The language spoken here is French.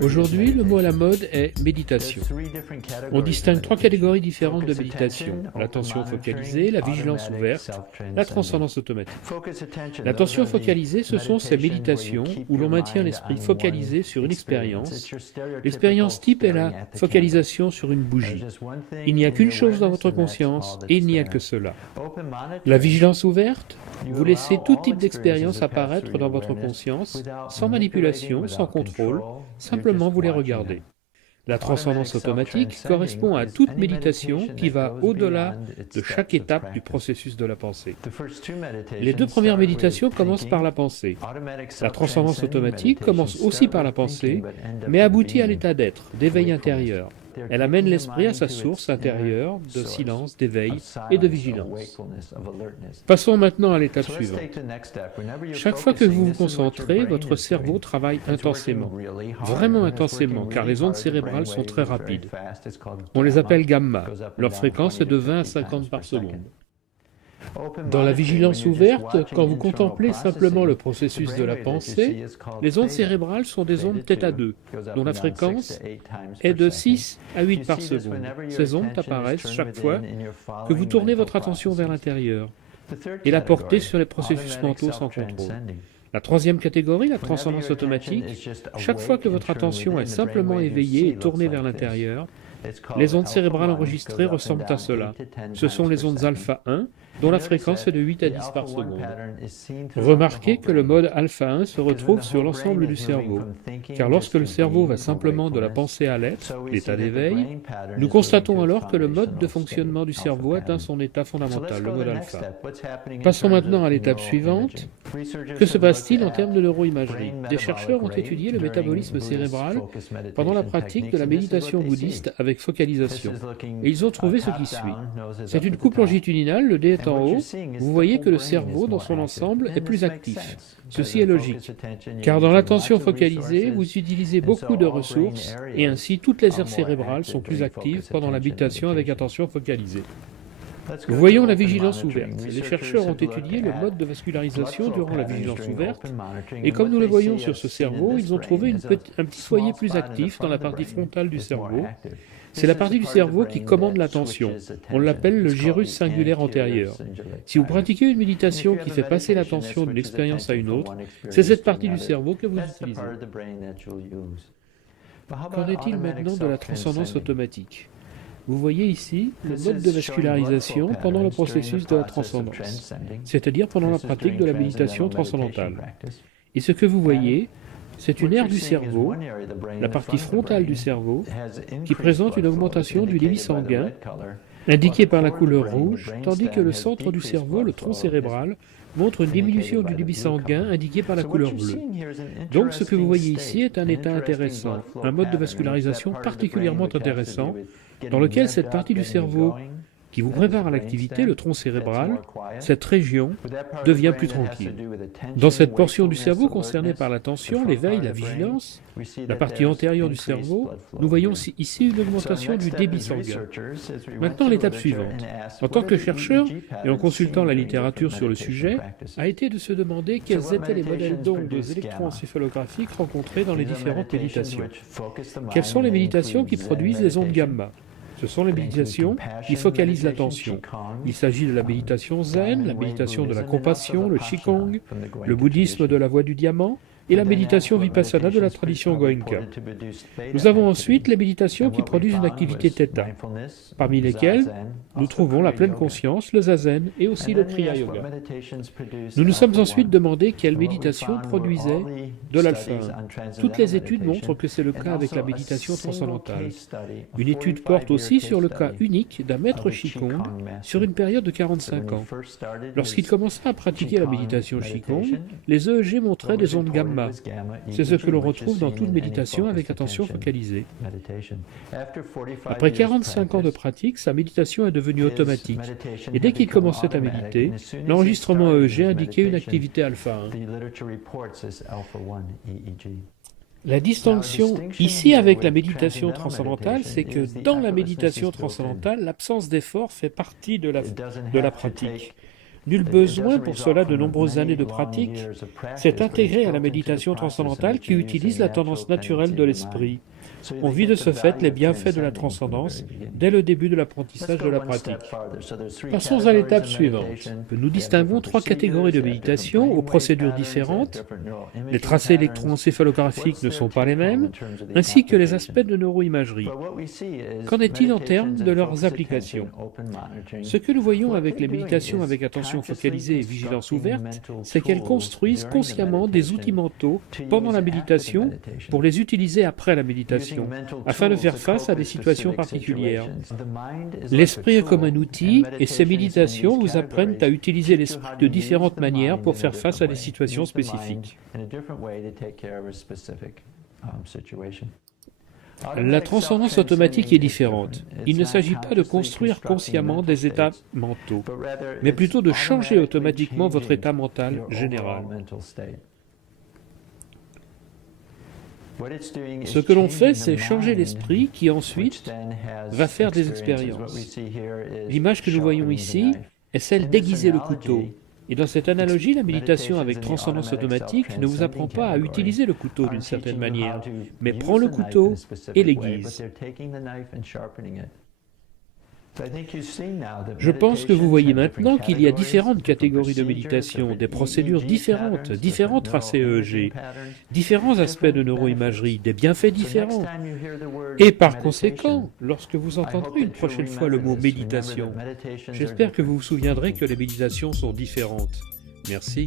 Aujourd'hui, le mot à la mode est méditation. On distingue trois catégories différentes de méditation: l'attention focalisée, la vigilance ouverte, la transcendance automatique. L'attention focalisée, ce sont ces méditations où l'on maintient l'esprit focalisé sur une expérience. L'expérience type est la focalisation sur une bougie. Il n'y a qu'une chose dans votre conscience et il n'y a que cela. La vigilance ouverte, vous laissez tout type d'expérience apparaître dans votre conscience, sans manipulation, sans contrôle, simplement vous les regardez. La transcendance automatique correspond à toute méditation qui va au-delà de chaque étape du processus de la pensée. Les deux premières méditations commencent par la pensée. La transcendance automatique commence aussi par la pensée, mais aboutit à l'état d'être, d'éveil intérieur. Elle amène l'esprit à sa source intérieure de silence, d'éveil et de vigilance. Passons maintenant à l'étape suivante. Chaque fois que vous vous concentrez, votre cerveau travaille intensément, vraiment intensément, car les ondes cérébrales sont très rapides. On les appelle gamma. Leur fréquence est de 20 à 50 par seconde. Dans la vigilance ouverte, quand vous contemplez simplement le processus de la pensée, les ondes cérébrales sont des ondes θ2, dont la fréquence est de 6 à 8 par seconde. Ces ondes apparaissent chaque fois que vous tournez votre attention vers l'intérieur et la portez sur les processus mentaux sans contrôle. La troisième catégorie, la transcendance automatique, chaque fois que votre attention est simplement éveillée et tournée vers l'intérieur, les ondes cérébrales enregistrées ressemblent à cela. Ce sont les ondes alpha 1, dont la fréquence est de 8 à 10 par seconde. Remarquez que le mode alpha 1 se retrouve sur l'ensemble du cerveau, car lorsque le cerveau va simplement de la pensée à l'être, l'état d'éveil, nous constatons alors que le mode de fonctionnement du cerveau atteint son état fondamental, le mode alpha. Passons maintenant à l'étape suivante. Que se passe-t-il en termes de neuroimagerie? Des chercheurs ont étudié le métabolisme cérébral pendant la pratique de la méditation bouddhiste avec focalisation, et ils ont trouvé ce qui suit. C'est une coupe longitudinale, le D est en haut. Vous voyez que le cerveau dans son ensemble est plus actif. Ceci est logique, car dans l'attention focalisée, vous utilisez beaucoup de ressources, et ainsi toutes les aires cérébrales sont plus actives pendant la méditation avec attention focalisée. Voyons la vigilance ouverte. Les chercheurs ont étudié le mode de vascularisation durant la vigilance ouverte, et comme nous le voyons sur ce cerveau, ils ont trouvé un petit foyer plus actif dans la partie frontale du cerveau. C'est la partie du cerveau qui commande l'attention. On l'appelle le gyrus singulaire antérieur. Si vous pratiquez une méditation qui fait passer l'attention d'une expérience à une autre, c'est cette partie du cerveau que vous utilisez. Qu'en est-il maintenant de la transcendance automatique? Vous voyez ici le mode de vascularisation pendant le processus de la transcendance, c'est-à-dire pendant la pratique de la méditation transcendantale. Et ce que vous voyez, c'est une aire du cerveau, la partie frontale du cerveau, qui présente une augmentation du débit sanguin, indiquée par la couleur rouge, tandis que le centre du cerveau, le tronc cérébral, montre une diminution du débit sanguin indiquée par la couleur bleue. Donc ce que vous voyez ici est un état intéressant, un mode de vascularisation particulièrement intéressant, dans lequel cette partie du cerveau qui vous prépare à l'activité, le tronc cérébral, cette région devient plus tranquille. Dans cette portion du cerveau concernée par l'attention, l'éveil, la vigilance, la partie antérieure du cerveau, nous voyons ici une augmentation du débit sanguin. Maintenant, l'étape suivante. En tant que chercheur, et en consultant la littérature sur le sujet, a été de se demander quels étaient les modèles d'ondes électroencéphalographiques rencontrés dans les différentes méditations. Quelles sont les méditations qui produisent les ondes gamma? Ce sont les méditations qui focalisent l'attention. Il s'agit de la méditation zen, la méditation de la compassion, le qigong, le bouddhisme de la voie du diamant et la méditation vipassana de la tradition Goenka. Nous avons ensuite les méditations qui produisent une activité θ, parmi lesquelles nous trouvons la pleine conscience, le zazen et aussi le kriya yoga. Nous nous sommes ensuite demandé quelle méditation produisait de l'alpha 1. Toutes les études montrent que c'est le cas avec la méditation transcendantale. Une étude porte aussi sur le cas unique d'un maître qigong sur une période de 45 ans. Lorsqu'il commença à pratiquer la méditation qigong, les EEG montraient des ondes gamma. C'est ce que l'on retrouve dans toute méditation avec attention focalisée. Après 45 ans de pratique, sa méditation est devenue automatique. Et dès qu'il commençait à méditer, l'enregistrement EEG indiquait une activité alpha 1. La distinction ici avec la méditation transcendantale, c'est que dans la méditation transcendantale, l'absence d'effort fait partie de la pratique. Nul besoin pour cela de nombreuses années de pratique. C'est intégré à la méditation transcendantale qui utilise la tendance naturelle de l'esprit. On vit de ce fait les bienfaits de la transcendance dès le début de l'apprentissage de la pratique. Passons à l'étape suivante. Nous distinguons 3 catégories de méditation aux procédures différentes. Les tracés électroencéphalographiques ne sont pas les mêmes, ainsi que les aspects de neuroimagerie. Qu'en est-il en termes de leurs applications? Ce que nous voyons avec les méditations avec attention focalisée et vigilance ouverte, c'est qu'elles construisent consciemment des outils mentaux pendant la méditation pour les utiliser après la méditation, afin de faire face à des situations particulières. L'esprit est comme un outil et ces méditations vous apprennent à utiliser l'esprit de différentes manières pour faire face à des situations spécifiques. La transcendance automatique est différente. Il ne s'agit pas de construire consciemment des états mentaux, mais plutôt de changer automatiquement votre état mental général. Ce que l'on fait, c'est changer l'esprit qui ensuite va faire des expériences. L'image que nous voyons ici est celle d'aiguiser le couteau. Et dans cette analogie, la méditation avec transcendance automatique ne vous apprend pas à utiliser le couteau d'une certaine manière, mais prend le couteau et l'aiguise. Je pense que vous voyez maintenant qu'il y a différentes catégories de méditation, des procédures différentes, différents tracés EEG, différents aspects de neuroimagerie, des bienfaits différents. Et par conséquent, lorsque vous entendrez une prochaine fois le mot méditation, j'espère que vous vous souviendrez que les méditations sont différentes. Merci.